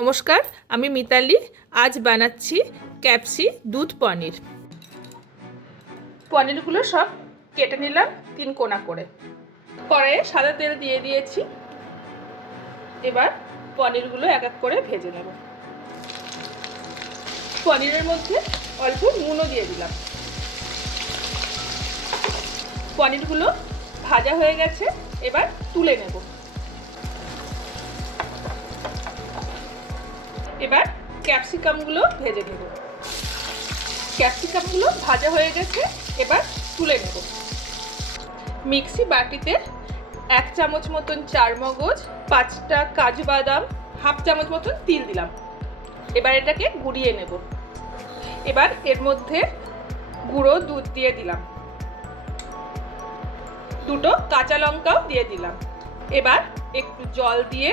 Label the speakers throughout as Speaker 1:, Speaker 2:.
Speaker 1: নমস্কার, আমি মিতালি। আজ বানাচ্ছি ক্যাপসি দুধ পনির। পনিরগুলো সব কেটে নিলাম তিন কোনা করে। পরে সাদা তেল দিয়ে দিয়েছি। এবার পনিরগুলো এক এক করে ভেজে নেব। পনিরের মধ্যে অল্প নুনও দিয়ে দিলাম। পনিরগুলো ভাজা হয়ে গেছে, এবার তুলে নেব। এবার ক্যাপসিকামগুলো ভেজে নেব। ক্যাপসিকামগুলো ভাজা হয়ে গেছে, এবার তুলে নেব। মিক্সি বাটিতে এক চামচ মতন চার মগজ পাঁচটা কাজু বাদাম, হাফ চামচ মতন তিল দিলাম। এবার এটাকে গুঁড়িয়ে নেব। এবার এর মধ্যে গুঁড়ো দুধ দিয়ে দিলাম। দুটো কাঁচা লঙ্কাও দিয়ে দিলাম। এবার একটু জল দিয়ে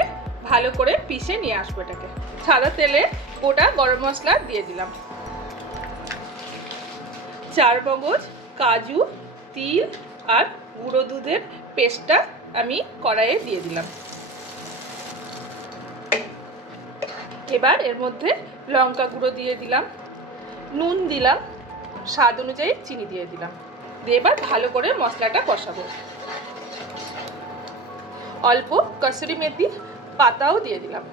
Speaker 1: ভালো করে পিষে নিয়ে আসব এটাকে। সাদা তেলে গোটা গরম মশলা দিয়ে দিলাম। চার মগজ, কাজু, তিল আর গুঁড়ো দুধের পেস্টটা আমি কড়াইয়ে দিয়ে দিলাম। এবার এর মধ্যে লঙ্কা গুঁড়ো দিয়ে দিলাম। নুন দিলাম। স্বাদ অনুযায়ী চিনি দিয়ে দিলাম। দিয়ে এবার ভালো করে মশলাটা কষাবো। অল্প কসুরি মেথি পাতাও দিয়ে দিলাম।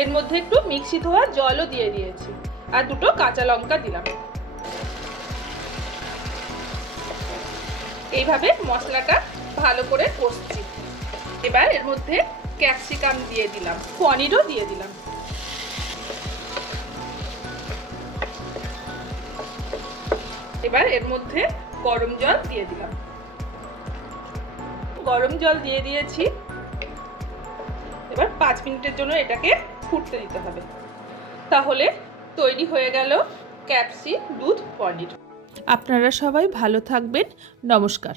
Speaker 1: এর মধ্যে একটু মিক্সি ধোয়া জলও দিয়ে দিয়েছি, আর দুটো কাঁচা লঙ্কা দিলাম। এইভাবে মশলাটা ভালো করে কষছি। এবার এর মধ্যে ক্যাপসিকাম দিয়ে দিলাম, পনিরও দিয়ে দিলাম। এবার এর মধ্যে গরম জল দিয়ে দিলাম। গরম জল দিয়ে দিয়েছি। এবার পাঁচ মিনিটের জন্য এটাকে ফুটতে দিতে হবে। তাহলে তৈরি হয়ে গেল ক্যাপসি দুধ পনির। আপনারা সবাই ভালো থাকবেন। নমস্কার।